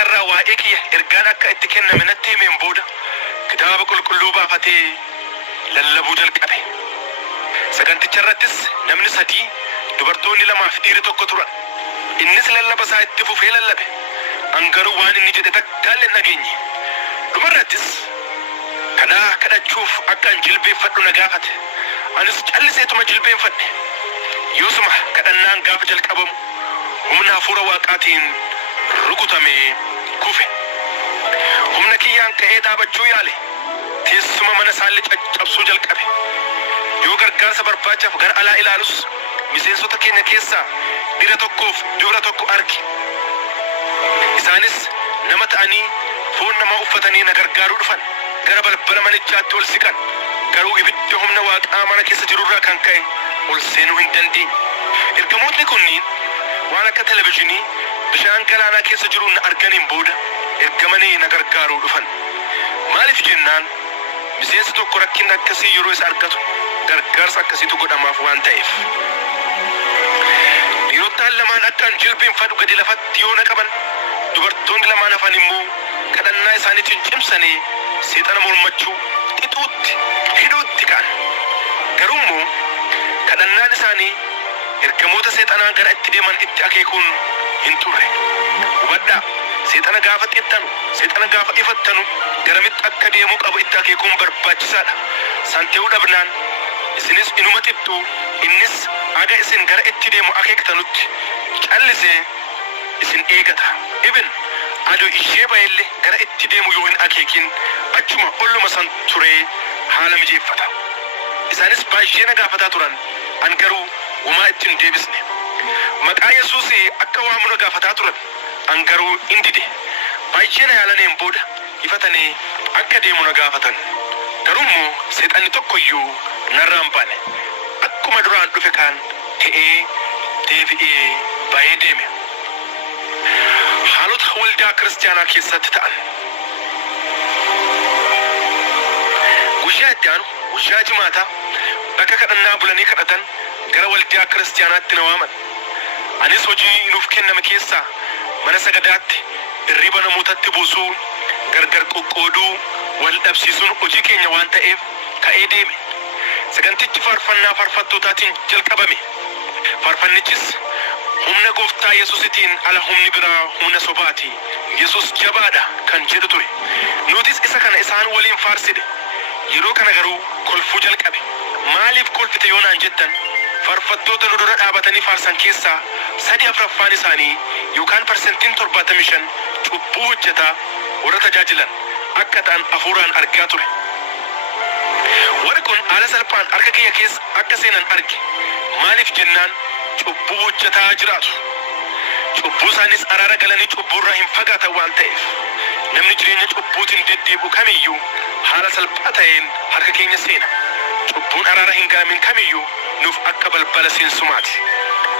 waaqarraa waa'ee kiyya ergaan akka itti kenname natti himeen booda kitaaba qulqulluu baafatee lallabuu jalqabe. Saganticha irrattis namni 3 dubartoonni 2 fi dhiirri 1 turan. Innis lallaba isaa itti fufee lallabe. Angaruu waan inni jedhe takkaalee hin dhageenye. Dhumarrattis kadhachuuf akkaan jilbeeffadhu na gaafate. Anis calliseetuma jilbeenfadhe. Yoosuma kadhannaan gaafa jalqabamu humna hafuura waaqaatiin rukutamee kufe. Humna kiyyaan ka'ee dhaabachuu yaale. Teessuma mana isaallee caccabsuu jalqabe. Yoo gargaarsa barbaachaaf gara alaa ilaalus miseensota keenya keessaa dhiira tokkoof dubara tokko arge. Isaanis nama ta'anii foon namaa uffatanii na gargaaruu dhufan. Gara balbala manichaatti ol siqan. Garuu ibiddi humna waaqaa mana keessa jirurraa kan ka'e ol seenuu hin dandeenye. Ergamootni kunniin waan akka televezyiinii bishaan galaanaa keessa jiruun na arganiin booda ergamanii na gargaaruu dhufan. Maaliif jennaan miseensi tokko rakkinni akkasii yeroo isa argatu gargaarsa akkasiitu godhamaaf waan ta'eef. Dhiirotaan lamaan akkaan jilbeenfadhu gadi lafatti yoo na qaban, dubartoonni lamaan hafan immoo kadhannaa isaaniitiin cimsanii seexana mormachuu xixuutti hidhuutti ka'an. Garuu immoo kadhannaan isaanii ergamoota seexanaa gara itti deeman itti akeekuun hin turre. Hubadhaa, seexana gaafa xixxanu, seexana gaafa ifattanu garamitti akka deemuu qabu itti akeekuun barbaachisaadha. San ta'uu dhabnaan isinis inuma xixxuu, innis aga isin gara itti deemu akeektanutti callisee isin eegata. Ibin adoo ishee baay'illee gara itti deemu yoo hin akeekin achuma olluma san turee haala mijeeffata. Isaanis baay'ee na gaafataa turan, an garuu homaa ittiin deebisne. Maqaa Yesuus akka waamu na gaafataa turan, an garuu hin dide. Baay'ee na yaalaneen booda ifatanii akka deemu na gaafatan. Garuu immoo seexanni tokkoyyuu narraa hin baane. Akkuma duraan dhufe kaan ta'ee deebi'ee baay'ee deeme. Haalota waldaa kiristaanaa keessatti ta'an. Guyyaa itti aanu, guyyaa jimaataa bakka kadhannaa bulanii kadhatan gara waldaa kiristaanaatti na waaman. Anis hojii nuuf kenname keessaa mana sagadaatti irriba namootatti buusuu, gargar qoqqooduu, wal dhabsiisuun hojii keenya waan ta'eef ka'ee deeme. Sagantichi faarfannaa faarfattootaatiin jalqabame. Faarfannichis humna gooftaa Yesuusitiin ala humni biraa humna sobaati. Yesuus jabaadha kan jedhu ture. Nutis isa kana isaan waliin faarsine. Yeroo kana garuu kolfuu jalqabe. Maaliif kolfite yoo naan jettan, faarfattoota nu dura dhaabatanii faarsan keessaa 3/4 isaanii yookaan parsentiin 75 cubbuu hojjetaa warra tajaajilan akka ta'an hafuuraan argaa ture. Warri kun haala salphaan harka kiyya keessa akka seenan arge. Maaliif jennaan cubbuu hojjetaa jiraatu. Cubbuu isaanis araara galanii cubbuurraa hin fagaatan waan ta'eef namni jireenya cubbuutiin deddeebi'u kamiyyuu haala salphaa ta'een harka keenya seena. Cubbuun araara hin galamin kamiyyuu nuuf akka balbala seensumaati.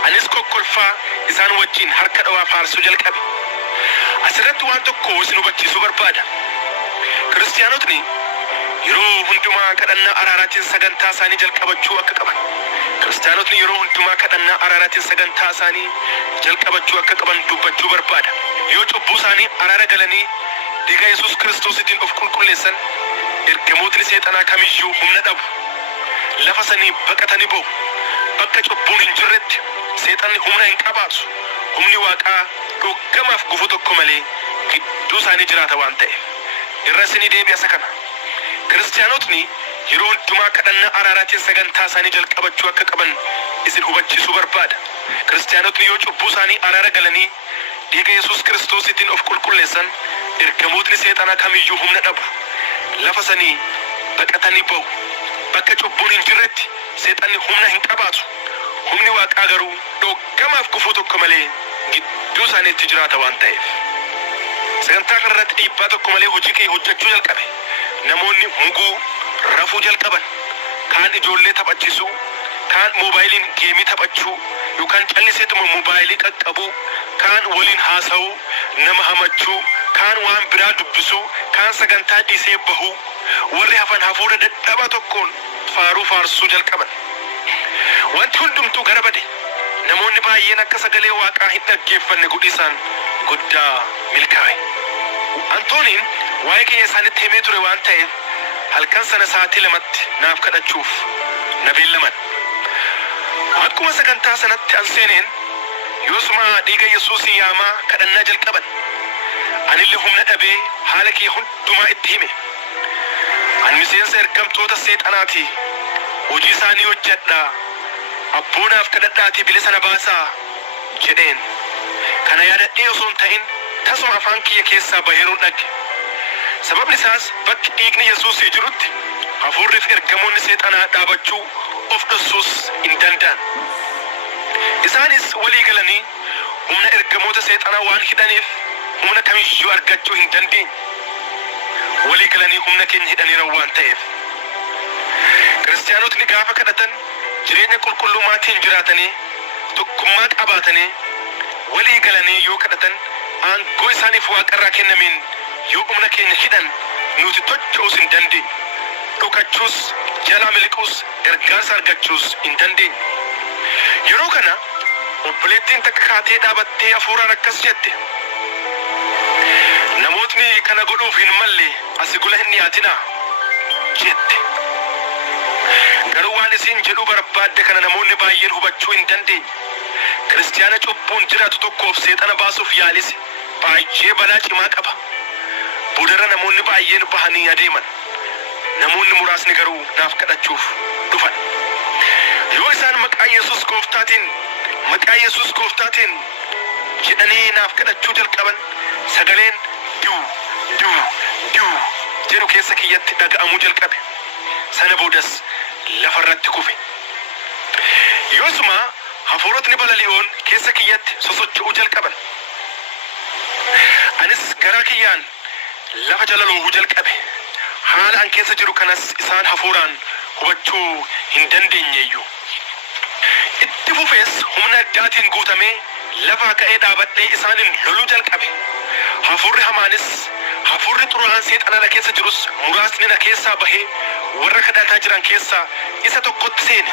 Anis kokkolfaa isaan wajjin harka dhawaa faarsuu jalqabe. Asirratti waan tokko isin hubachiisuu barbaada. Kiristaanotni yeroo hundumaa kadhannaa araaraatiin sagantaa isaanii jalqabachuu akka qaban. Kiristaanotni yeroo hundumaa kadhannaa araaraatiin sagantaa isaanii jalqabachuu akka qaban dubbachuu barbaada. Yoo cubbuu isaanii araara galanii dhiiga Yesuus Kiristoositiin of qulqulleessan, ergamootni seexanaa kamiyyuu humna dhabu. Lafa sanii baqatanii ba'u. Bakka cubbuun hin jirretti seexanni humna hin qabaatu. Humni waaqaa dhoggamaaf gufuu tokko malee gidduu isaanii jiraata waan ta'eef. Irra isinii deebi'a isa kana. Kiristaanotni yeroo hundumaa kadhannaa araaraatiin sagantaa isaanii jalqabachuu akka qaban isin hubachiisuu barbaada. Kiristaanotni yoo cubbuu isaanii araara galanii dhiiga Yesuus Kiristoositiin of qulqulleessan, ergamootni seexanaa kamiyyuu humna dhabu. Lafa sanii baqatanii ba'u. Bakka cubbuun hin jirretti seexanni humna hin qabaatu. Humni waaqaa garuu dhoggamaaf gufuu tokko malee gidduu isaaniitti jiraata waan ta'eef. Sagantaa kanarratti dhiibbaa tokko malee hojii kee hojjechuu jalqabe. Namoonni muguu rafuu jalqaban. Kaan ijoollee taphachiisuu, kaan moobaayiliin geemii taphachuu yookaan calliseetuma moobaayilii qaqqabuu, kaan waliin haasa'uu, nama hamachuu, kaan waan biraa dubbisuu, kaan sagantaa dhiisee bahuu. Warri hafan hafuura dadhabaa tokkoon faaruu faarsuu jalqaban. Wanti hundumtuu gara bade. Namoonni baay'een akka sagalee waaqaa hin dhaggeeffanne godhisaan guddaa milkaa'e. Antooniin waa'ee kiyya isaanitti himee ture waan ta'eef halkan sana sa'aatii lamatti naaf kadhachuuf na beellaman. Akkuma sagantaa sanatti an seeneen yoosuma dhiiga Yesuusii yaamaa kadhannaa jalqaban. Anillee humna dhabee haala kiyya hundumaa itti hime. Ani miseensa ergamtoota seexanaati. Hojii isaanii hojjedhaa. Abboonaaf kadhadhaatii bilisa na baasaa jedheen. Kana yaadadhee osoo hin ta'in tasuma afaan kiyya keessaa baheeruun dhagge. Sababni isaas bakki dhiigni Yesuusii jirutti hafuurriif ergamoonni seexanaa dhaabachuu of dhoksuus hin danda'an. Isaanis walii galanii humna ergamoota seexanaa waan hidhaniif humna kamiyyuu argachuu hin dandeenye. Walii galanii humna keenya hidhaniiru waan ta'eef. Kiristaanotni gaafa kadhatan jireenya qulqullummaatiin jiraatanii tokkummaa qabaatanii walii galanii yoo kadhatan aangoo isaaniif waaqarraa kennameen yoo humna keenya hidhan nuti tochoos hin dandeenye. Dhokachuus jalaa miliquus gargaarsa argachuus hin dandeenye. Yeroo kana obboleettiin takka kaatee dhaabattee hafuuraan akkas jette. Namootni kana godhuuf hin malle asi gula hin dhiyaatinaa jette. Garuu waan isiin jedhuu barbaadde kana namoonni baay'een hubachuu hin dandeenye. Kiristaana cubbuun jiraatu tokkoof seexana baasuuf yaalise baay'ee balaa cimaa qaba. Boodarra namoonni baay'een bahanii adeeman. Namoonni muraasni garuu naaf kadhachuuf dhufan. Yoo isaan maqaa Yesuus Gooftaatiin jedhanii naaf kadhachuu jalqaban sagaleen duu jedhu keessa kiyyatti dhaga'amuu jalqabe. Sana boodas lafarratti kufe. Yoosuma hafuurotni balali'oon keessa kiyyatti sosocho'uu jalqaban. Anis garaa kiyyaan lafa jala loohuu jalqabe. Haala an keessa jiru kanas isaan hafuuraan hubachuu hin dandeenyeeyyuu. Itti fufees humna addaatiin guutamee lafaa ka'ee dhaabadhee isaanin loluu jalqabe. Hafuurri hamaanis hafuurri xuraa'aan seexana na keessa jirus muraasni na keessaa bahee warra kadhataa jiran keessaa isa tokkotti seene.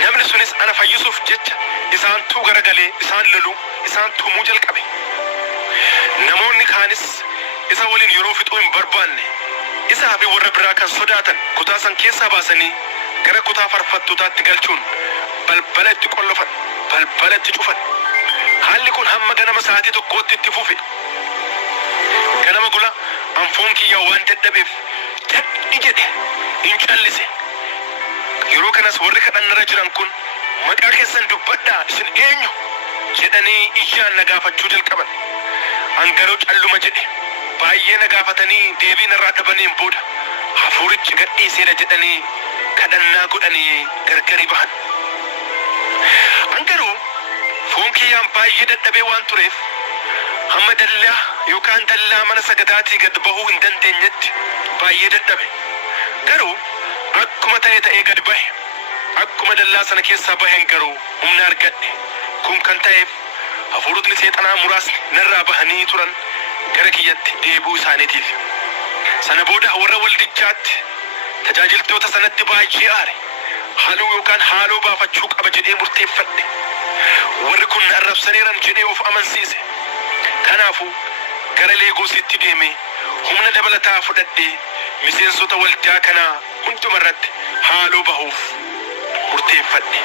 Namni sunis ana fayyisuuf jecha isaantuu garagalee isaan loluu isaan tumuu jalqabe. Namoonni kaanis isa waliin yeroo fixuu hin barbaanne isaa fi warra biraa kan sodaatan kutaa san keessaa baasanii gara kutaa farfattootaatti galchuun balbala itti qollofan, balbala itti cufan. Haalli kun hamma ganama sa'aatii tokkootti itti fufe. Ganama gula anfoon kiyyaa waan dadhabeef dadhi jedhe hin callise. Yeroo kanas warri kadhannarra jiran kun maqaa keessan dubbadhaa isin eenyu jedhanii ijaan na gaafachuu jalqaban. An garuu calluma jedhe. Baay'ee na gaafatanii deebii narraa dhabaniin booda hafuurichi gadhiiseera jedhanii kadhannaa godhanii gargari bahan. An garuu foon kiyyaan baay'ee dadhabee waan tureef hamma dallaa mana sagadaatii gad bahuu hin dandeenyetti baay'ee dadhabe. Garuu akkuma ta'ee gad bahe. Akkuma dallaa sana keessaa baheen garuu humna argadhe. Kun kan ta'eef hafuurotni seexanaa muraasni narraa bahanii turan gara kiyyatti deebi'uu isaaniitiif. Sana booda warra waldichaatti tajaajiltoota sanatti baay'ee aare. Haaloo baafachuu qaba jedhee murteeffadhe. Warri kun na arrabsaniiran jedhee of amansiise. Kanaafuu gara Leegoositti deemee humna dabalataa fudhadhee miseensota waldaa kanaa hundumarratti haaloo bahuuf murteeffadhe.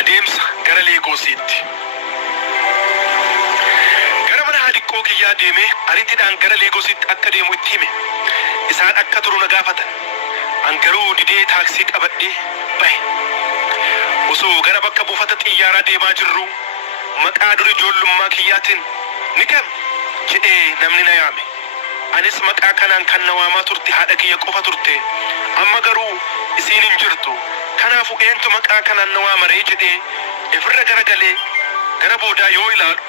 Adeemsa gara Leegoositti. Gara mana haadhiqqoo kiyyaa deemee ariitiidhaan gara Leegoositti akka deemu itti hime. Isaan akka turu na gaafatan. An garuu didee taaksii qabadhee bahe. Osoo gara bakka buufata xiyyaaraa deemaa jirru maqaa duri ijoollummaa kiyyaatiin ni kam jedhee namni na yaame. Anis maqaa kanaan kan na waamaa turte haadha kiyya qofa turte. Amma garuu isiin hin jirtu. Kanaafuu eentu maqaa kanaan na waamaree jedhee ifirra garagalee gara boodaa yoo ilaalu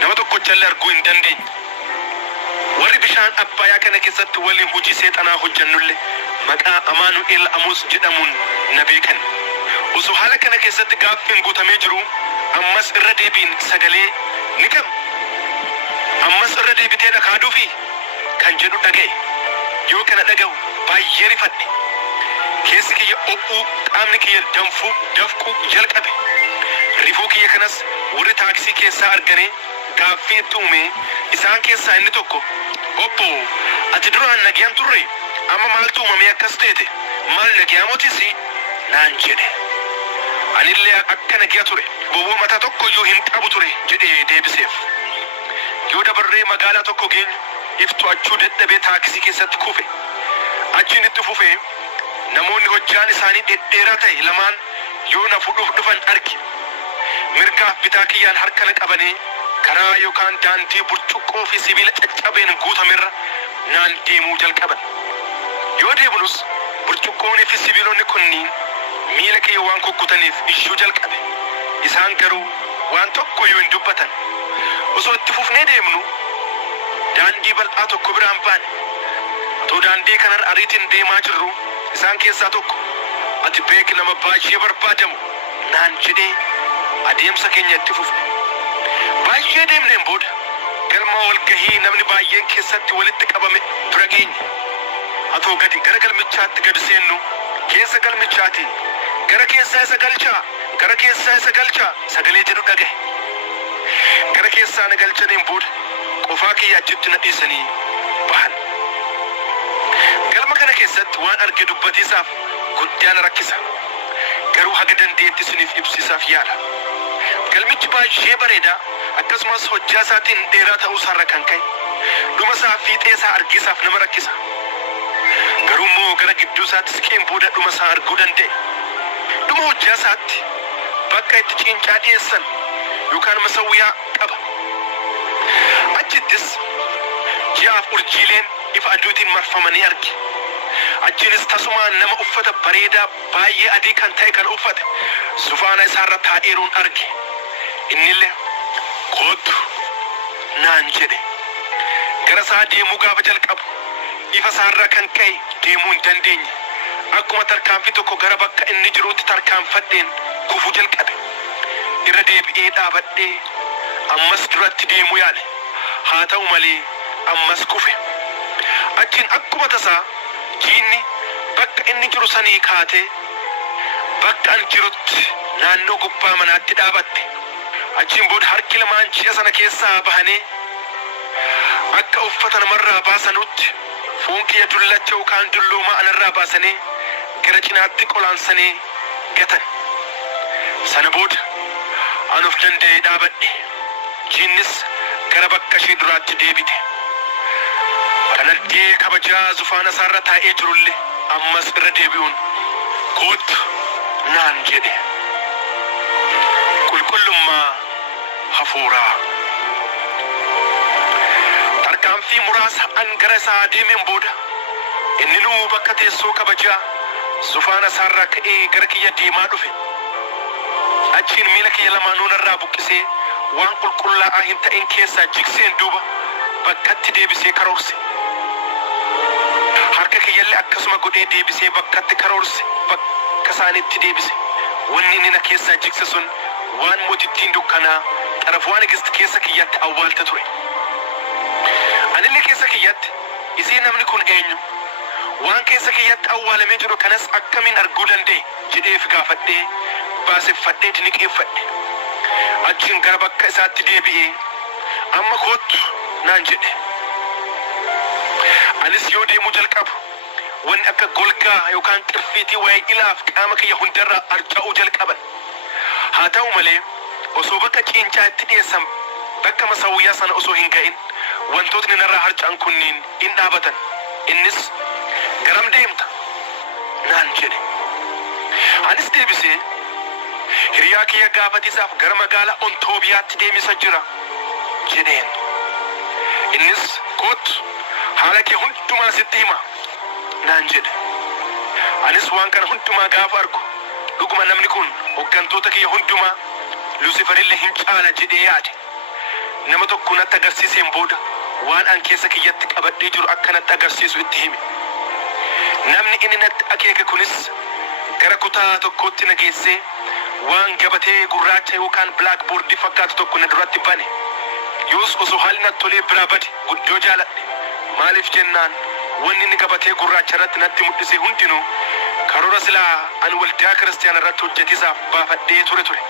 nama tokkochallee arguu hin dandeenye. Warri bishaan Abbayyaa kana keessatti waliin hojii seexanaa hojjannullee maqaa Amaanu'eel Amuus jedhamuun na beekan. Osoo haala kana keessatti gaaffiin guutamee jiru ammas irra deebiin sagalee ni kam ammas irra deebitee na kaaduufi kan jedhu dhaga'e. Yoo kana dhaga'u baay'ee rifadhe. Keessi kiyya o'uu qaamni kiyya dafquu jalqabe. Rifuu kiyya kanas warri taaksii keessaa arganii gaaffii itti uume isaan keessaa inni tokko obbo ati duraan nagayaan turre amma maaltu uumamee akkas teete maal nagayaa mootii naan jedhe. Anillee akka nagaya ture boboo mataa tokko iyyuu hin qabu ture jedhee deebiseef. Yoo dabarree magaalaa tokko geenyu iftu achuu dadhabee taaksii keessatti kufe. Achiin itti fufee namoonni hojjaan isaanii dhedheeraa ta'e lamaan yoo na fudhuuf dhufan arge. Mirgaaf bitaa kiyyaan harka na qabanii karaa yookaan daandii burcuqqoo fi sibiila caccabeen guutamerra naan deemuu jalqaban. Yoo deemnus burcuqqoonni fi sibiilonni kunniin miila kiyya waan kukkutaniif ishuu jalqabe. Isaan garuu waan tokko yoo hin dubbatan. Osoo itti fufnee deemnu daandii bal'aa tokko biraan baane. Otoo daandii kanarra ariitiin deemaa jirru isaan keessaa tokko ati beeki nama baay'ee barbaadamu naan jedhee adeemsa keenya itti fufne. Baay'ee deemneen booda galma walgahii namni baay'een keessatti walitti qabame bira geenye. Atoo gadi gara galmichaatti gad seennu keessa galmichaatiin gara keessaa isa galchaa gara keessaa isa galchaa sagalee jedhu dhagahe. Gara keessaa na galchaniin booda qofaa kiyya achitti na dhiisanii bahan. Galma kana keessatti waan arge dubbatiisaaf guddaan rakkisa. Garuu haga dandeetti isiniif ibsisaaf yaala. Galmichi baay'ee bareedaa akkasumas hojjaa isaatiin dheeraa ta'uu isaarra kan ka'e dhuma isaa fiixee isaa argisaaf nama rakkisa. Garuu immoo gara gidduu isaatti siqeen booda dhuma isaa arguu danda'e. Dhuma hojjaa isaatti bakka itti ciincaa dhiyeessan yookaan masawwiyaa qaba. Achittis ji'aaf urjiileen ifa aduutiin marfamanii arge. Achiinis tasumaan nama uffata bareedaa baay'ee adii kan ta'e kan uffate sufaana isaarra taa'eeruun arge. Innillee kootu naan jedhe. Gara isaa deemuu gaafa jalqabu ifa isaarra kan ka'e deemuu hin dandeenye. Akkuma tarkaanfii tokko gara bakka inni jiruutti tarkaanfadheen kufuu jalqabe. Irra deebi'ee dhaabadhee ammas duratti deemuu yaale. Haa ta'u malee ammas kufe. Achiin akkuma tasaa jiinni bakka inni jiru sanii kaatee bakka an jirutti naannoo gubbaa manaatti dhaabatte. Achiin booda harki lamaan ji'a sana keessaa bahanii akka uffata namarraa baasanutti foon kiyya dullacha yookaan dulloomaa anarraa baasanii gara cinaatti qolaansanii gatan. Sana booda an of danda'ee dhaabadhe. Jiinnis gara bakka ishee duraatti deebite. Kanallee kabajaa zufaana isaarra taa'ee jirullee ammas irra deebi'uun kootu naan jedhe. Qulqullummaa hafuuraa. Tarkaanfii muraasa an gara isaa deemeen booda inni nuu bakka teessoo kabajaa zufaana isaarraa ka'ee gara kiyya deemaa dhufe. Achiin miila kiyya lamaanuu narraa buqqisee waan qulqullaa'aa hin ta'in keessaa jigseen duuba bakkatti deebisee karoorse. Harka kiyyallee akkasuma godhee deebisee bakkatti karoorse bakka isaaniitti deebise. Wanni inni na keessaa jigse sun waan mootittiin dukkanaa xaraf waan eegist keessa kiyyatti awwaalte ture. Anillee keessa kiyyatti isii namni kun eenyu? Waan keessa kiyyatti awwaalamee jiru kanas akkamiin arguu danda'e jedheef gaafadhee baaseffadhee diniqeeffadhe. Achiin gara bakka isaatti deebi'ee amma kootu naan jedhe. Anis yoo deemuu jalqabu wanni akka golgaa yookaan qirfiitii waa'ee ilaaf qaama kiyya hundarraa harca'uu jalqaban. Haa ta'u malee osoo bakka ciincaa itti dhiyeessan bakka masawwiyaa sana osoo hin ga'in wantootni narraa harca'an kunniin hin dhaabatan. Innis garam deemta naan jedhe. Anis deebisee hiriyaa kiyya gaafatiisaaf gara magaalaa Ontoobiyaatti deemisa jira jedheen. Innis kootu haala kee hundumaa sitti hima naan jedhe. Anis waan kana hundumaa gaafa argu dhuguma namni kun hooggantoota kiyya hundumaa Luusiferillee hin caala jedhee yaade. Nama tokko natti agarsiiseen booda waan an keessa kiyyatti qabadhee jiru akka natti agarsiisu itti hime. Namni inni natti akeeke kunis gara kutaa tokkootti na geessee waan gabatee gurraacha yookaan blackboardii fakkaatu tokko na duratti bane. Yoos osoo haalli natti tolee biraa bade guddoo jaaladhe. Maaliif jennaan wanni inni gabatee gurraacha irratti natti mul'ise hundinuu karoora silaa an waldaa kiristaanaa irratti hojjetisaaf baafadhee ture.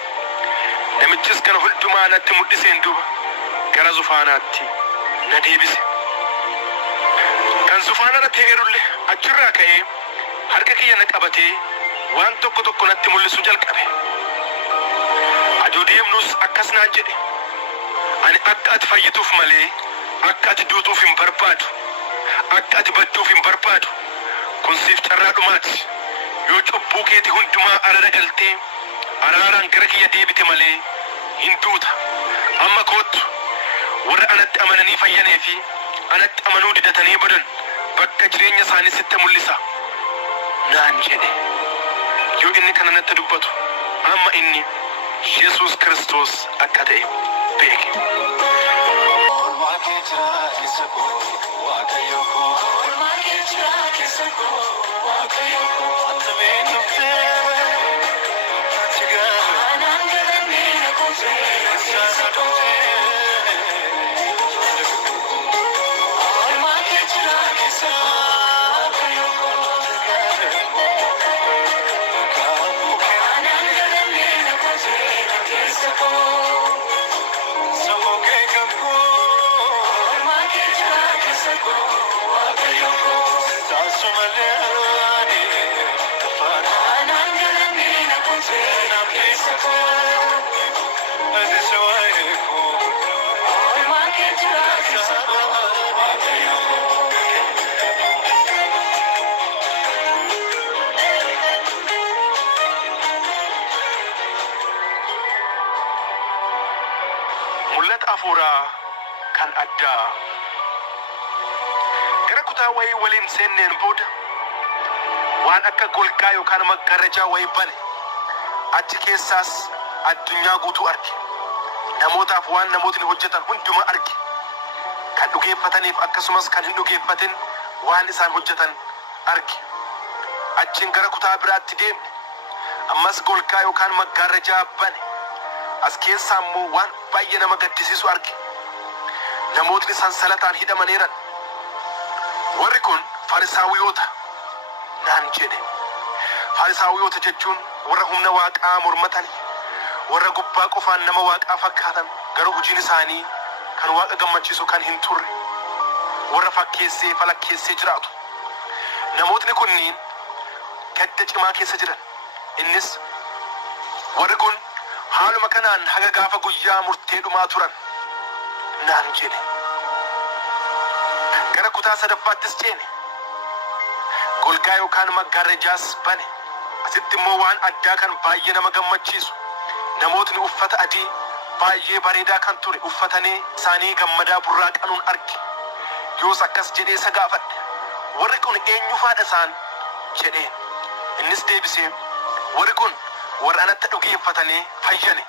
Namichis kana hundumaa natti mul'iseen duuba gara zufaanaatti na deebise. Kan zufaanarra ta'eerulle achirraa ka'ee harka kiyya na qabatee waan tokko natti mul'isuu jalqabe. Aduu deemnus akkas naan jedhe, ani akka ati fayyituuf malee akka ati duutuuf hin barbaadu, akka ati badduuf hin barbaadu. Kun siif carraa dhumaati. Yoo cubbuu keeti hundumaa arara galtee araaraan gara kiyya deebite malee hin duuta. Amma kootu warra anatti amananii fayyanee fi anatti amanuu didatanii badan bakka jireenya isaanii sitti mul'isa naan jedhe. Yoo inni kana natti dubbatu amma inni Yesuus Kiristoos akka ta'e beeke. Mul'ata afuuraa kan addaa. Gara kutaa wayii waliin seenneen booda waan akka golgaa yookaan maggaarrajaa wayii bane. Achi keessaas addunyaa guutuu arge. Namootaaf waan namootni hojjetan hundumaa arge. Kan dhugeeffataniif akkasumas kan hin dhugeeffatin waan isaan hojjetan arge. Achiin gara kutaa biraatti deemne. Ammas golgaa yookaan maggaarrajaa bane. As keessaa immoo waan baay'ee nama gaddisiisu arge. Namootni sansalataan hidhamaniiran. Warri kun Farisaawiyyoota naan jedhe. Farisaawiyyoota jechuun warra humna waaqaa mormatan, warra gubbaa qofaan nama waaqaa fakkaatan, garuu hojiin isaanii kan waaqa gammachiisu kan hin turre, warra fakkeessee falakkeessee jiraatu. Namootni kunniin gadda cimaa keessa jiran. Innis warri kun haaluma kanaan haga gaafa guyyaa murtee dhumaa turan naan jedhe. Gara kutaa sadaffaattis ceene. Golgaa yookaan maggaarrajaas bane. Asitti immoo waan addaa kan baay'ee nama gammachiisu. Namootni uffata adii baay'ee bareedaa kan ture uffatanii isaanii gammadaa burraaqanuun arge. Yoos akkas jedhee isa gaafadhe, warri kun eenyu faadha isaan jedheen. Innis deebisee, warri kun warra anatti dhugeeffatanii fayyane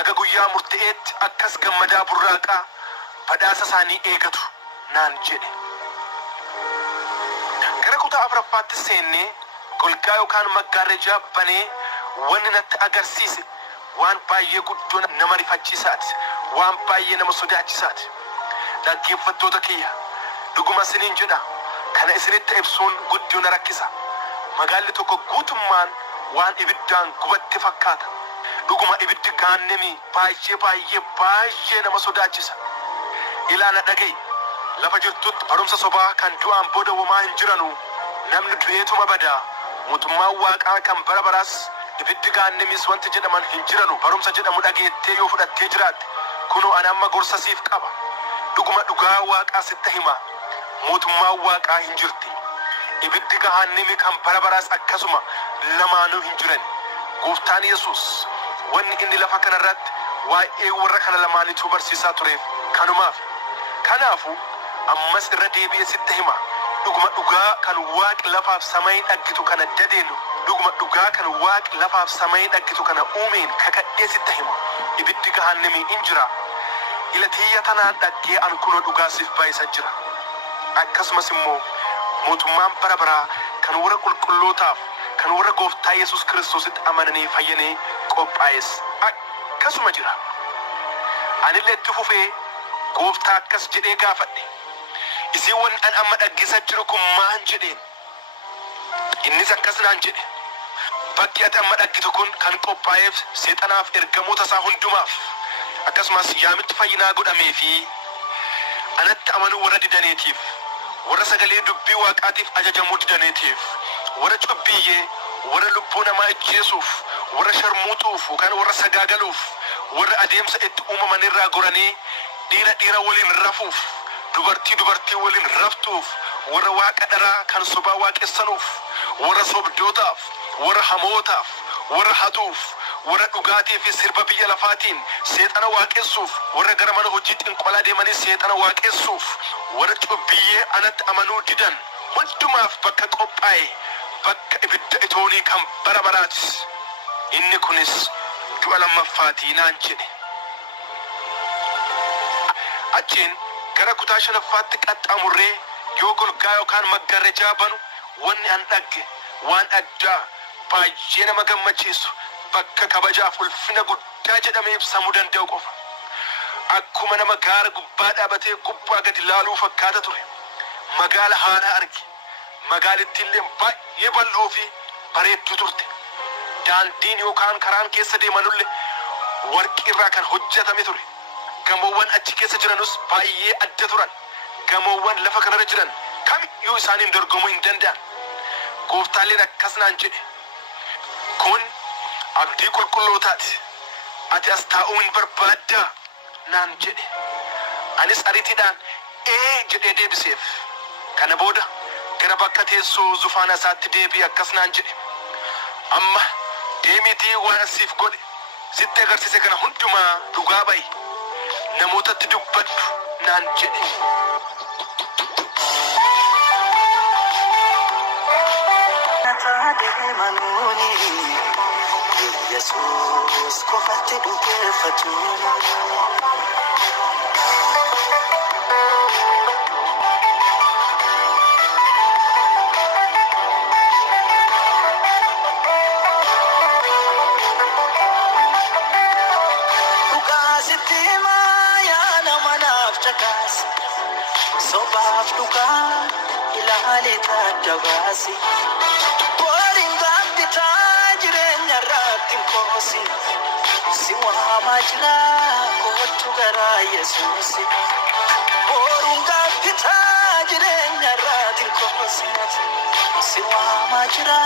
aga guyyaa murteetti akkas gammadaa burraaqaa badhaasa isaanii eegatu naan jedhe. Gara kutaa afuraffaatti seennee golgaa yookaan maggaarrajaa banee wanni natti agarsiise waan baay'ee guddoo nama rifachiisaati, waan baay'ee nama sodaachisaati. Dhaggeeffattoota kiyya, dhuguma isiniin jedha, kana isinitti ibsuun guddoo na rakkisa. Magaalli tokko guutummaan waan ibiddaan gubatte fakkaata. Dhuguma ibiddi gaannemi baay'ee nama sodaachisa. Ilaana dhaga'i, lafa jirtutti barumsa sobaa kan du'aan booda womaa hin jiranu, namni du'eetuma badaa. Mootummaan waaqaa kan bara baraas ibiddi gaannemis wanti jedhaman hin jiranu. Barumsa jedhamu dhageettee yoo fudhattee jiraatte kunoo ani amma gorsa siif qaba. Dhuguma dhugaa waaqaa sitti hima, mootummaan waaqaa hin jirti. Ibiddi gaannemi kan bara baraas akkasuma lamaanuu hin jiran. Gooftaan Yesuus wanni inni lafa kanarratti waa'ee warra kana lamaanitu barsiisaa tureef kanumaaf. Kanaafu ammas irra deebi'ee sitti hima, dhuguma dhugaa kan waaqi lafaaf samii dhaggitu kana dadeenu, dhuguma dhugaa kan waaqi lafaaf samii dhaggitu kana uumeen kakadhee sitti hima. Ibiddi gaannemi hin jira. Ila tiyya tanaan dhaggee an kunoo dhugaa siif baay'isa jira. Akkasumas immoo mootummaan bara baraa kan warra qulqullootaaf, kan warra gooftaa Yesuus Kiristoositti amananii fayyanii qophaa'es akkasuma jira. Anillee itti fufee gooftaa akkas jedhee gaafadhe, isin wanni an amma dhaggeessaa jiru kun maan jedheen? Innis akkas naan jedhe, bakki ati amma dhaggitu kun kan qophaa'eef seexanaaf ergamoota isaa hundumaaf, akkasumas yaamitti fayyinaa godhamee fi anatti amanuu warra didaneetiif, warra sagalee dubbii waaqaatiif ajajamuu didaneetiif, warra cubbiyyee, warra lubbuu namaa ajjeesuuf, warra sharmuuxuuf yookaan warra sagaagaluuf, warra adeemsa itti uumaman irraa goranii dhiira waliin rafuuf, dubartii waliin raftuuf, warra waaqa dharaa kan sobaa waaqessanuuf, warra sobdootaaf, warra hamootaaf, warra hatuuf, warra dhugaatii fi sirba biyya lafaatiin seexana waaqessuuf, warra gara mana hojii xinqolaa deemanii seexana waaqessuuf, warra cubbiyyee anatti amanuu didan hundumaaf bakka qophaa'e, bakka ibidda itoonii kan bara baraatis. Inni kunis du'a lammaffaatii naan jedhe. Achiin gara kutaa shanaffaatti qaxxaamurree yoo golgaa yookaan maggaarrajaa banu wanni an dhagge waan addaa baay'ee nama gammachiisu bakka kabajaaf ulfina guddaa jedhamee ibsamuu danda'u qofa. Akkuma nama gaara gubbaa dhaabatee gubbaa gadi laaluu fakkaata ture. Magaala haaraa arge. Magaalittiin illee baay'ee bal'oo fi bareedduu turte. Daandiin yookaan karaan keessa deemanullee warqii irraa kan hojjetame ture. Gamoowwan achi keessa jiranus baay'ee adda turan. Gamoowwan lafa kanarra jiran kamiyyuu isaaniin dorgomuu hin danda'an. Gooftaaleen akkas naan jedhe. Kun abdii qulqullootaati. Ati as taa'uu hin barbaaddaa naan jedhe. Anis ariitiidhaan jedhee deebiseef. Kana booda gara bakka teessoo zufaana isaatti deebi'ee akkas naan jedhe. Amma deemiitii waan asiif godhe sitti agarsiise kana hundumaa dhugaa ba'i. Namootatti dubbadhu naan jedhe. Yesus qofatti dhugeeffatu. Sobaaf dhugaa ilaalee adda baasi. Booriin gaabbitaa jireenya irratti hin qoosi. Si waamaa jira kootu garaa Yesuusi. Booriin gaabbitaa jireenya irratti hin qoosi. Si waamaa jira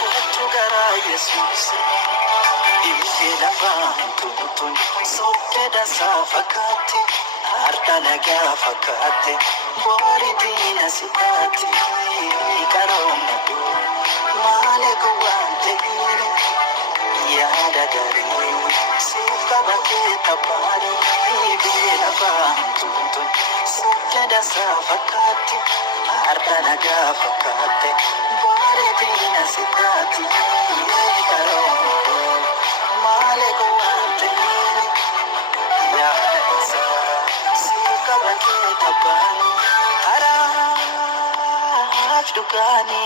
kootu garaa Yesuusi. Iyyee lafaan tuutuun soofte dansaa fakkaatti. Harka nagaa fakkaate boori diina si'aati karoomna malee gowwaan ta'ine yaada gaarii siif qabatee tabbaarii biyya lafaan tuutuun soofte dansaa fakkaatti. Harka nagaa fakkaate boori diina si'aati karoomna malee gowwaan ta'ine yaada kabake tabani haraaf dukani